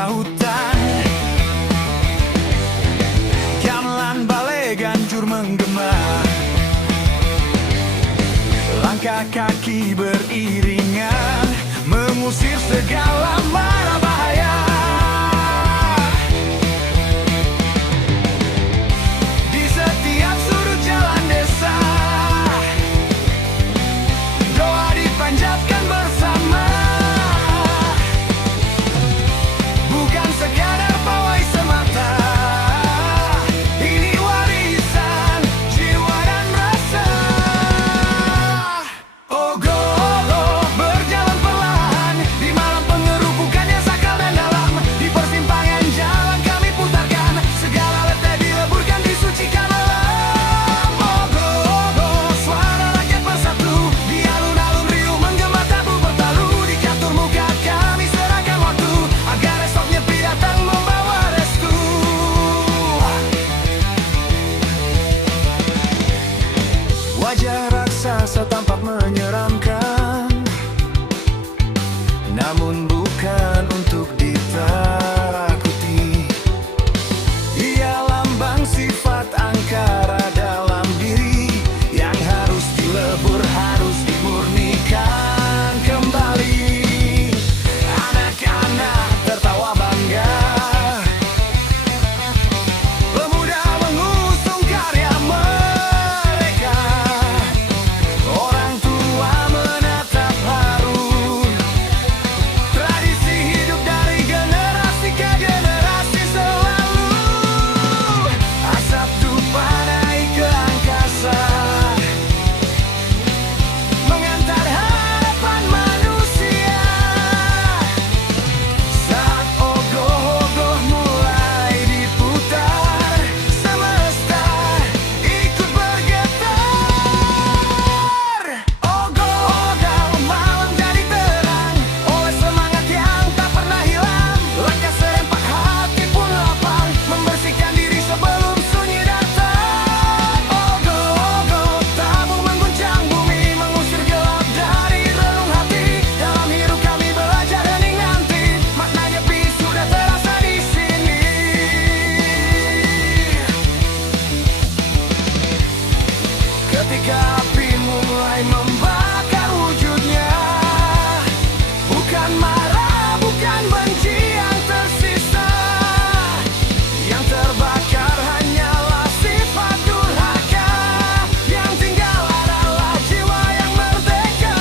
nuansa hutan. Gamelan bale ganjur menggema, langkah kaki beriringan mengusir segala mara bahaya. Di setiap sudut jalan desa, doa dipanjatkan bersama. Bukan sekadar pawai semata, ini warisan jiwa dan rasa. Ogo-ogo berjalan perlahan di malam pengerupukan yang sakral dan dalam. Di persimpangan jalan kami putarkan, segala letih dileburkan, disucikan alam. Ogo-ogo suara rakyat bersatu, di alun-alun riuh menggema tabu bertalu. Di kantor muka kami serahkan waktu, agar esok nyepi datang membawa restu. Wajah raksasa tampak menyeramkan, namun bukan untuk ditakuti. Ia lambang sifat angkara dalam diri, yang harus dilebur, harus dimurnikan kembali. Anak-anak tertawa bangga, pemuda mengusung karya mereka. Orang tua menatap haru, tradisi hidup dari generasi ke generasi selalu. Asap dupa naik ke angkasa, mengantar harapan manusia. Saat ogoh-ogoh mulai diputar, semesta ikut bergetar. Ogoh-ogoh malam jadi terang, oleh semangat yang tak pernah hilang. Langkah serempak hati pun lapang, membersihkan diri sebelum sunyi datang. Ogoh-ogoh tabu mengguncang bumi, mengusir gelap dari relung hati. Dalam hidup kami belajar hening nanti, makna nyepi sudah terasa di sini. Ketika api mulai membakar wujudnya, bukan marah, bukan benci yang tersisa. Yang terbakar hanyalah sifat durhaka, yang tinggal adalah jiwa yang merdeka.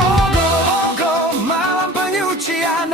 Ogo-ogo malam penyucian,